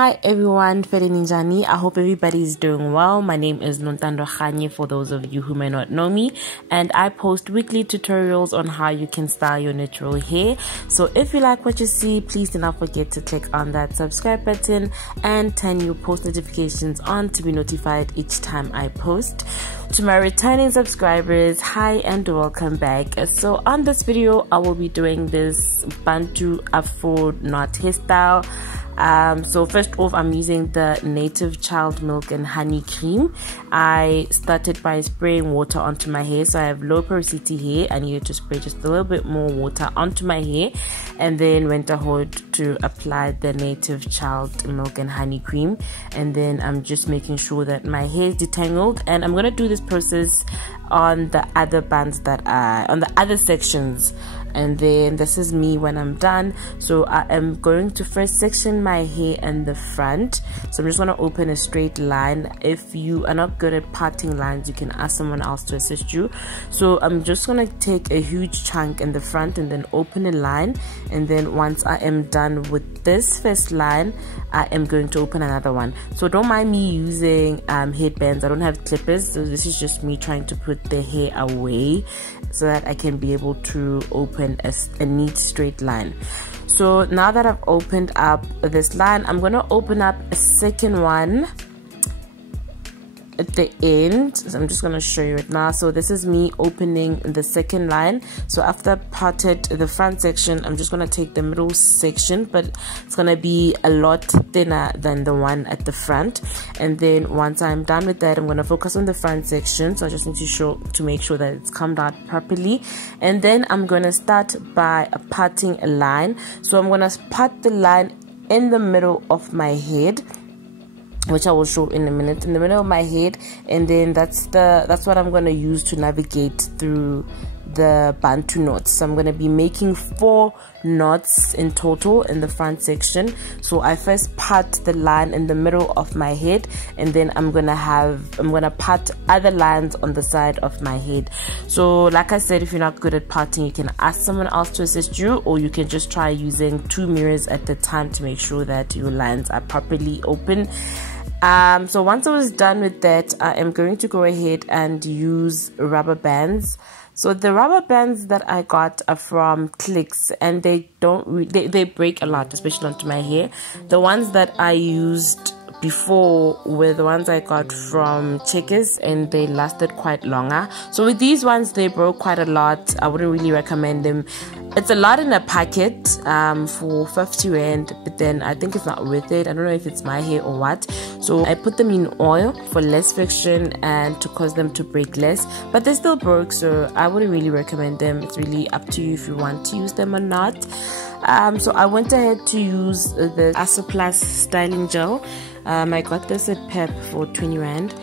Hi everyone, Ninjani. I hope everybody's doing well. My name is Nontando Khanye for those of you who may not know me, and I post weekly tutorials on how you can style your natural hair. So if you like what you see, please do not forget to click on that subscribe button and turn your post notifications on to be notified each time I post. To my returning subscribers, hi and welcome back. So on this video, I will be doing this Bantu Afro knot hairstyle. So first off, I'm using the native child milk and honey cream. I started by spraying water onto my hair. So I have low porosity hair. I needed to spray just a little bit more water onto my hair, and then went ahead to apply the native child milk and honey cream. And then I'm just making sure that my hair is detangled, and I'm gonna do this process on the other bands that are on the other sections. And then this is me when I'm done. So I am going to first section my hair in the front. So I'm just going to open a straight line. If you are not good at parting lines, you can ask someone else to assist you. So I'm just going to take a huge chunk in the front and then open a line. And then once I am done with this first line, I am going to open another one. So don't mind me using headbands. I don't have clippers, so this is just me trying to put the hair away so that I can be able to open a neat straight line. So now that I've opened up this line, I'm going to open up a second one at the end. So I'm just going to show you it now. So this is me opening the second line. So after I parted the front section, I'm just going to take the middle section, but it's going to be a lot thinner than the one at the front. And then once I'm done with that, I'm going to focus on the front section. So I just need to make sure that it's combed out properly. And then I'm going to start by parting a line. So I'm going to part the line in the middle of my head, which I will show in a minute, in the middle of my head. And then that's what I'm going to use to navigate through the Bantu knots. So I'm going to be making 4 knots in total in the front section. So I first part the line in the middle of my head, and then I'm gonna part other lines on the side of my head. So like I said, if you're not good at parting, you can ask someone else to assist you, or you can just try using 2 mirrors at the time to make sure that your lines are properly open. So once I was done with that, I am going to go ahead and use rubber bands. So the rubber bands that I got are from Clicks, and they break a lot, especially onto my hair. The ones that I used before were the ones I got from Checkers, and they lasted quite longer. So with these ones, they broke quite a lot. I wouldn't really recommend them. It's a lot in a packet for 50 Rand, but then I think it's not worth it. I don't know if it's my hair or what. So I put them in oil for less friction and to cause them to break less, but they still broke, so I wouldn't really recommend them. It's really up to you if you want to use them or not. So I went ahead to use the Isoplus styling gel. I got this at Pep for 20 Rand.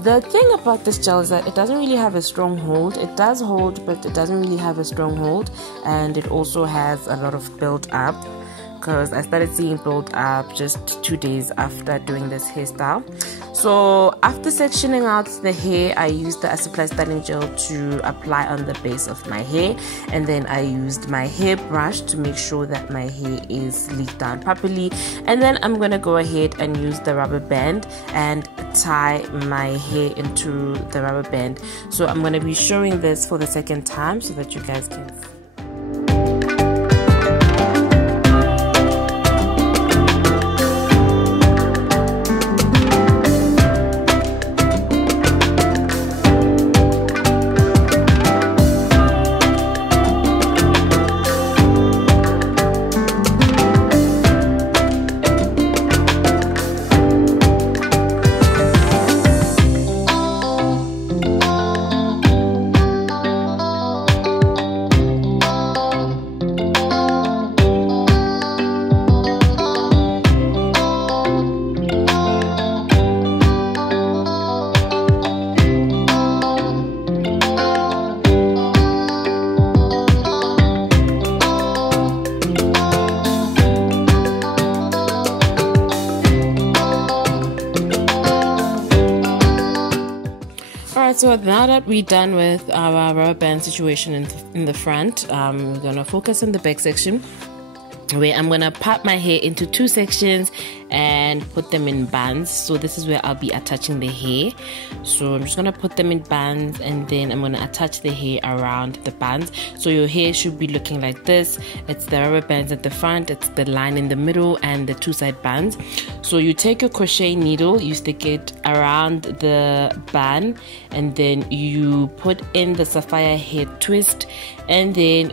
The thing about this gel is that it doesn't really have a strong hold. It does hold, but it doesn't really have a strong hold, and it also has a lot of build up, because I started seeing build up just 2 days after doing this hairstyle. So after sectioning out the hair, I used the Isoplus styling gel to apply on the base of my hair, and then I used my hairbrush to make sure that my hair is sleeked down properly. And then I'm gonna go ahead and use the rubber band and tie my hair into the rubber band. So I'm gonna be showing this for the second time so that you guys can see. So now that we're done with our rubber band situation in the front, I'm gonna focus on the back section, where I'm gonna part my hair into 2 sections and put them in bands. So this is where I'll be attaching the hair. So I'm just gonna put them in bands, and then I'm gonna attach the hair around the bands. So your hair should be looking like this. It's the rubber bands at the front, it's the line in the middle, and the two side bands. So you take your crochet needle, you stick it around the band, and then you put in the sapphire hair twist, and then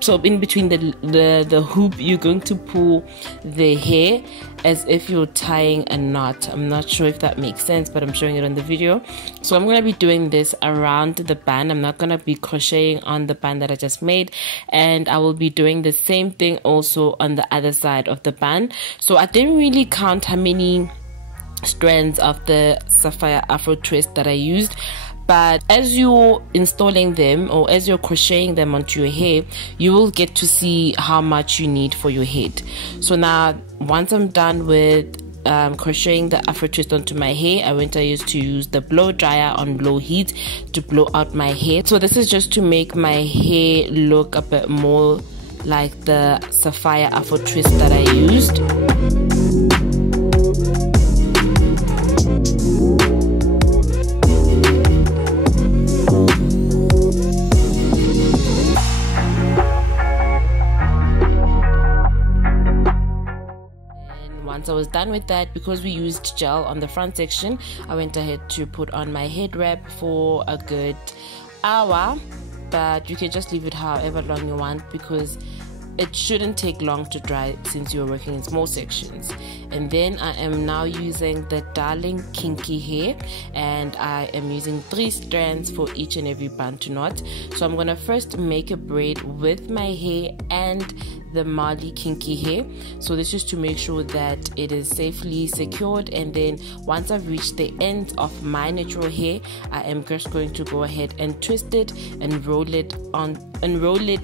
so in between the hoop, you're going to pull the hair as if you're tying a knot. I'm not sure if that makes sense, but I'm showing it on the video. So I'm going to be doing this around the band. I'm not going to be crocheting on the band that I just made, and I will be doing the same thing also on the other side of the band. So I didn't really count how many strands of the Sapphire Afro twist that I used, but as you're installing them or as you're crocheting them onto your hair, you will get to see how much you need for your head. So now once I'm done with crocheting the Afro twist onto my hair, I used to use the blow dryer on low heat to blow out my hair. So this is just to make my hair look a bit more like the Sapphire Afro twist that I used. Once I was done with that, because we used gel on the front section, I went ahead to put on my head wrap for a good hour, but you can just leave it however long you want because it shouldn't take long to dry since you're working in small sections. And then I am now using the Darling Kinky hair, and I am using 3 strands for each and every Bantu knot. So I'm gonna first make a braid with my hair and the Mali Kinky hair. So this is to make sure that it is safely secured, and then once I've reached the end of my natural hair, I am just going to go ahead and twist it and roll it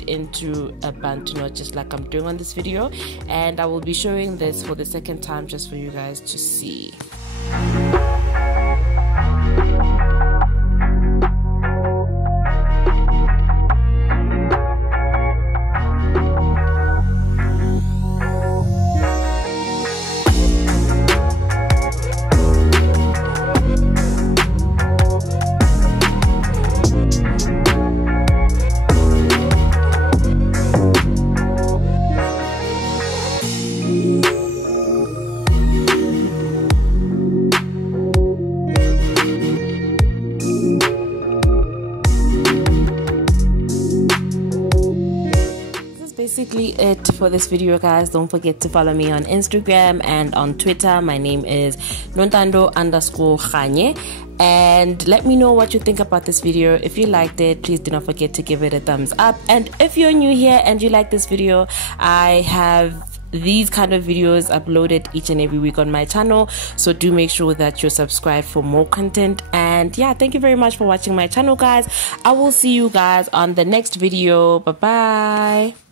into a Bantu knot, just like I'm doing on this video. And I will be showing this for the second time just for you guys to see. Basically it for this video, guys. Don't forget to follow me on Instagram and on Twitter. My name is Nontando_Khanye, and let me know what you think about this video. If you liked it, please do not forget to give it a thumbs up, and if you're new here and you like this video, I have these kind of videos uploaded each and every week on my channel, so do make sure that you're subscribed for more content. And yeah, thank you very much for watching my channel, guys. I will see you guys on the next video. Bye bye.